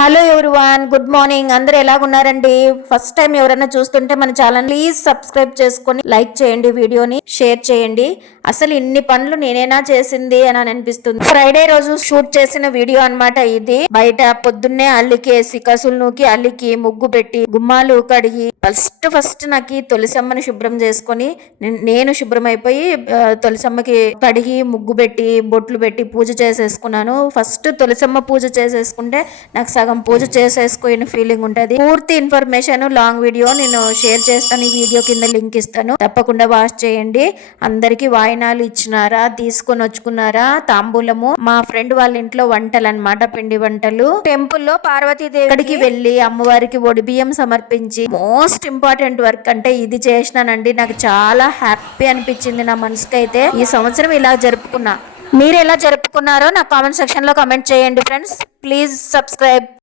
Hello everyone, good morning. అందరూ ఎలాగున్నారండి? First time ఎవరైనా చూస్తుంటే మన ఛానల్ ప్లీజ్ సబ్స్క్రైబ్ చేసుకొని లైక్ చేయండి, వీడియోని షేర్ చేయండి. అసలు ఇన్ని పనులు నేనేనా చేసింది అని అనిపిస్తుంది. ఫ్రైడే రోజు షూట్ చేసిన వీడియో అన్నమాట ఇది. బయట పొద్దున్నే అల్లికేసి కసులు నూకి అల్లికి ముగ్గు పెట్టి గుమ్మాలు కడిగి ఫస్ట్ నాకు తులసమ్మని శుభ్రం చేసుకొని నేను శుభ్రం అయిపోయి తులసమ్మకి కడిగి ముగ్గు పెట్టి బొట్లు పెట్టి పూజ చేసేసుకున్నాను. ఫస్ట్ తులసమ్మ పూజ చేసేసుకుంటే నాకు సగం పూజ చేసేసుకున్న ఫీలింగ్ ఉంటుంది. పూర్తి ఇన్ఫర్మేషన్ లాంగ్ వీడియో నేను షేర్ చేస్తాను. ఈ వీడియో కింద లింక్ ఇస్తాను, తప్పకుండా వాచ్ చేయండి. అందరికి వాయినాలు ఇచ్చినారా, తీసుకొని వచ్చుకున్నారా? తాంబూలము మా ఫ్రెండ్ వాళ్ళ ఇంట్లో వంటలు అన్నమాట, పిండి వంటలు. టెంపుల్లో పార్వతీదేవికి వెళ్ళి అమ్మవారికి బియ్యం సమర్పించి మోస్ట్ ఇంపార్టెంట్ వర్క్ అంటే ఇది చేసినానండి. నాకు చాలా హ్యాపీ అనిపించింది నా మనసుకైతే. ఈ సంవత్సరం ఇలా జరుపుకున్నా. మీరు ఎలా జరుపుకున్నారో నాకు కామెంట్ సెక్షన్ లో కామెంట్ చేయండి ఫ్రెండ్స్. Please subscribe.